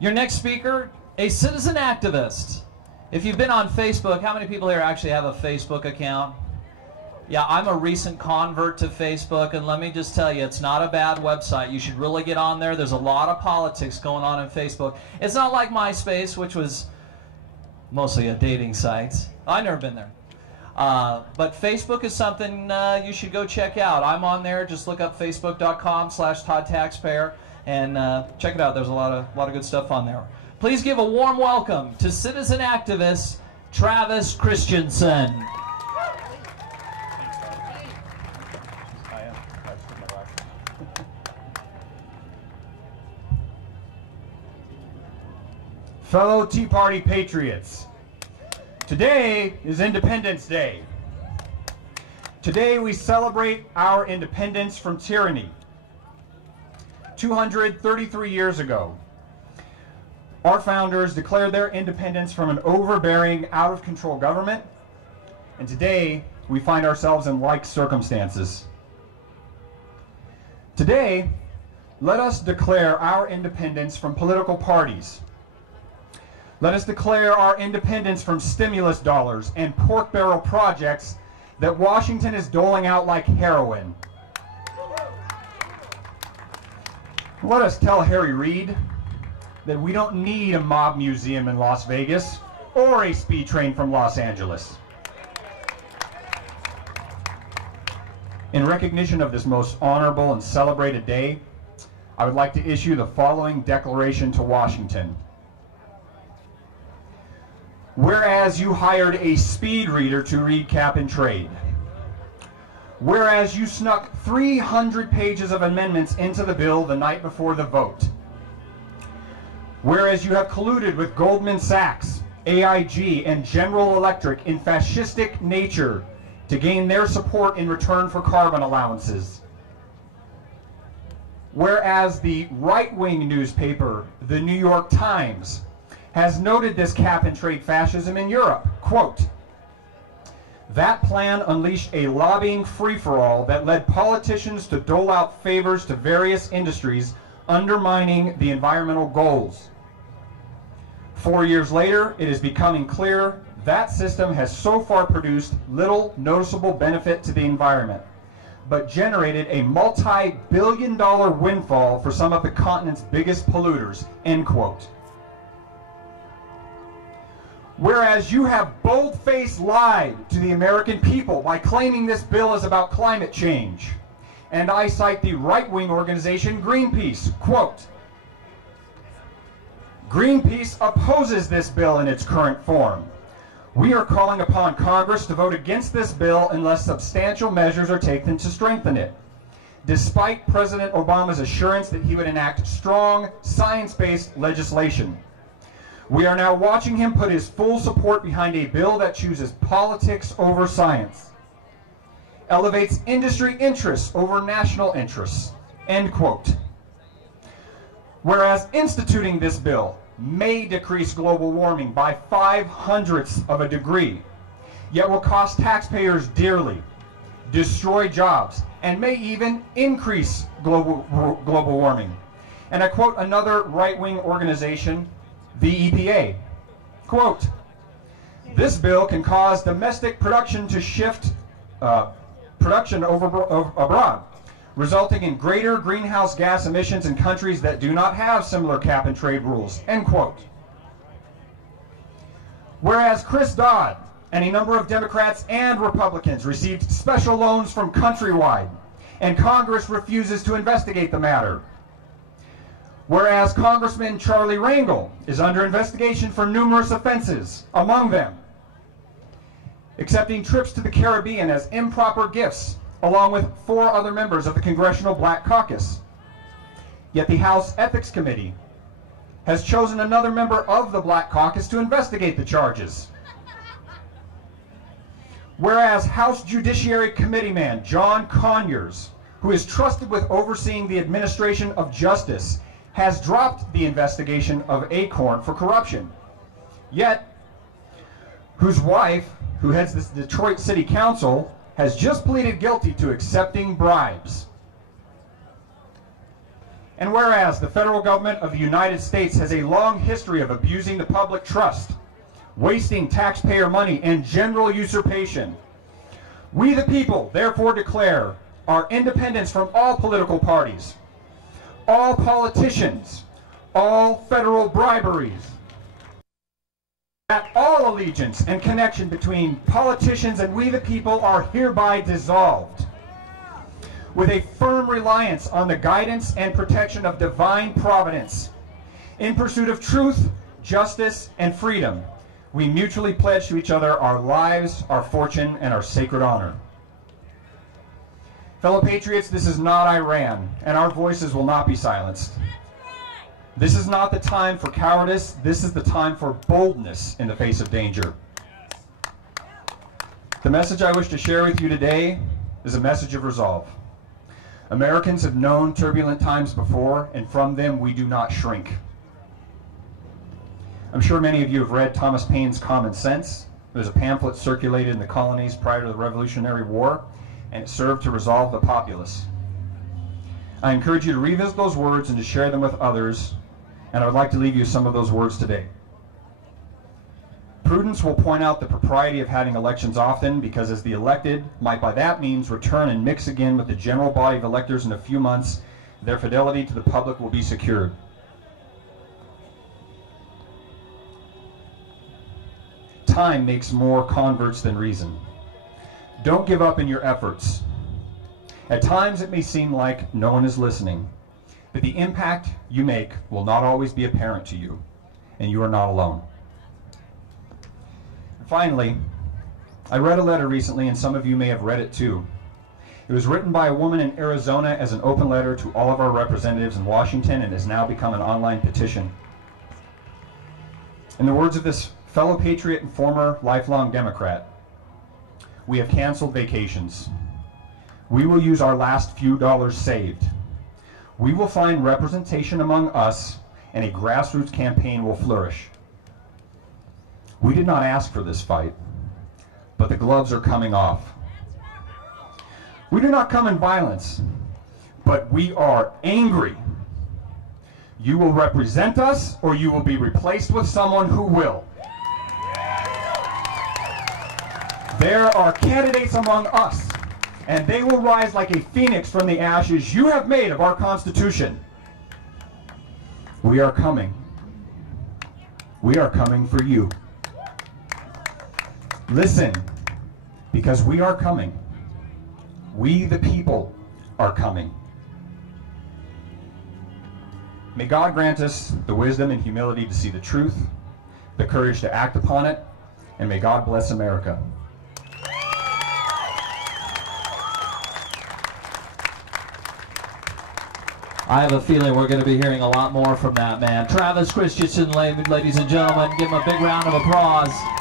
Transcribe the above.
Your next speaker, a citizen activist. If you've been on Facebook, how many people here actually have a Facebook account? Yeah, I'm a recent convert to Facebook, and let me just tell you, it's not a bad website. You should really get on there. There's a lot of politics going on in Facebook. It's not like MySpace, which was mostly a dating site. I've never been there. But Facebook is something you should go check out. I'm on there. Just look up facebook.com/ToddTaxpayer and check it out. There's a lot of good stuff on there. Please give a warm welcome to citizen activist Travis Christensen. Fellow Tea Party patriots, today is Independence Day. Today we celebrate our independence from tyranny. 233 years ago, our founders declared their independence from an overbearing, out-of-control government, and today we find ourselves in like circumstances. Today, let us declare our independence from political parties. Let us declare our independence from stimulus dollars and pork barrel projects that Washington is doling out like heroin. Let us tell Harry Reid that we don't need a mob museum in Las Vegas or a speed train from Los Angeles. In recognition of this most honorable and celebrated day, I would like to issue the following declaration to Washington. Whereas you hired a speed reader to read Cap and Trade. Whereas you snuck 300 pages of amendments into the bill the night before the vote. Whereas you have colluded with Goldman Sachs, AIG, and General Electric in fascistic nature to gain their support in return for carbon allowances. Whereas the right-wing newspaper, the New York Times, has noted this cap and trade fascism in Europe. Quote, that plan unleashed a lobbying free-for-all that led politicians to dole out favors to various industries, undermining the environmental goals. 4 years later, it is becoming clear that system has so far produced little noticeable benefit to the environment, but generated a multi-billion-dollar windfall for some of the continent's biggest polluters, end quote. Whereas you have bold-faced lied to the American people by claiming this bill is about climate change. And I cite the right-wing organization Greenpeace, quote, Greenpeace opposes this bill in its current form. We are calling upon Congress to vote against this bill unless substantial measures are taken to strengthen it. Despite President Obama's assurance that he would enact strong, science-based legislation. We are now watching him put his full support behind a bill that chooses politics over science, elevates industry interests over national interests, end quote. Whereas instituting this bill may decrease global warming by 0.05 of a degree, yet will cost taxpayers dearly, destroy jobs, and may even increase global warming. And I quote another right-wing organization, the EPA, quote, this bill can cause domestic production to shift production abroad, resulting in greater greenhouse gas emissions in countries that do not have similar cap and trade rules, end quote. Whereas Chris Dodd and a number of Democrats and Republicans received special loans from Countrywide, and Congress refuses to investigate the matter. Whereas Congressman Charlie Rangel is under investigation for numerous offenses, among them accepting trips to the Caribbean as improper gifts, along with 4 other members of the Congressional Black Caucus. Yet the House Ethics Committee has chosen another member of the Black Caucus to investigate the charges. Whereas House Judiciary Committeeman John Conyers, who is trusted with overseeing the administration of justice, has dropped the investigation of Acorn for corruption. Yet, whose wife, who heads the Detroit City Council, has just pleaded guilty to accepting bribes. And whereas the federal government of the United States has a long history of abusing the public trust, wasting taxpayer money, and general usurpation, we the people therefore declare our independence from all political parties, all politicians, all federal briberies, that all allegiance and connection between politicians and we the people are hereby dissolved. With a firm reliance on the guidance and protection of divine providence, in pursuit of truth, justice, and freedom, we mutually pledge to each other our lives, our fortune, and our sacred honor. Fellow patriots, this is not Iran, and our voices will not be silenced. This is not the time for cowardice. This is the time for boldness in the face of danger. The message I wish to share with you today is a message of resolve. Americans have known turbulent times before, and from them we do not shrink. I'm sure many of you have read Thomas Paine's Common Sense. There's a pamphlet circulated in the colonies prior to the Revolutionary War, and it served to resolve the populace. I encourage you to revisit those words and to share them with others, and I would like to leave you some of those words today. Prudence will point out the propriety of having elections often, because as the elected might by that means return and mix again with the general body of electors in a few months, their fidelity to the public will be secured. Time makes more converts than reason. Don't give up in your efforts. At times it may seem like no one is listening, but the impact you make will not always be apparent to you, and you are not alone. Finally, I read a letter recently, and some of you may have read it too. It was written by a woman in Arizona as an open letter to all of our representatives in Washington and has now become an online petition. In the words of this fellow patriot and former lifelong Democrat, we have canceled vacations. We will use our last few dollars saved. We will find representation among us, and a grassroots campaign will flourish. We did not ask for this fight, but the gloves are coming off. We do not come in violence, but we are angry. You will represent us, or you will be replaced with someone who will. There are candidates among us, and they will rise like a phoenix from the ashes you have made of our Constitution. We are coming. We are coming for you. Listen, because we are coming. We, the people, are coming. May God grant us the wisdom and humility to see the truth, the courage to act upon it, and may God bless America. I have a feeling we're going to be hearing a lot more from that man. Travis Christensen, ladies and gentlemen, give him a big round of applause.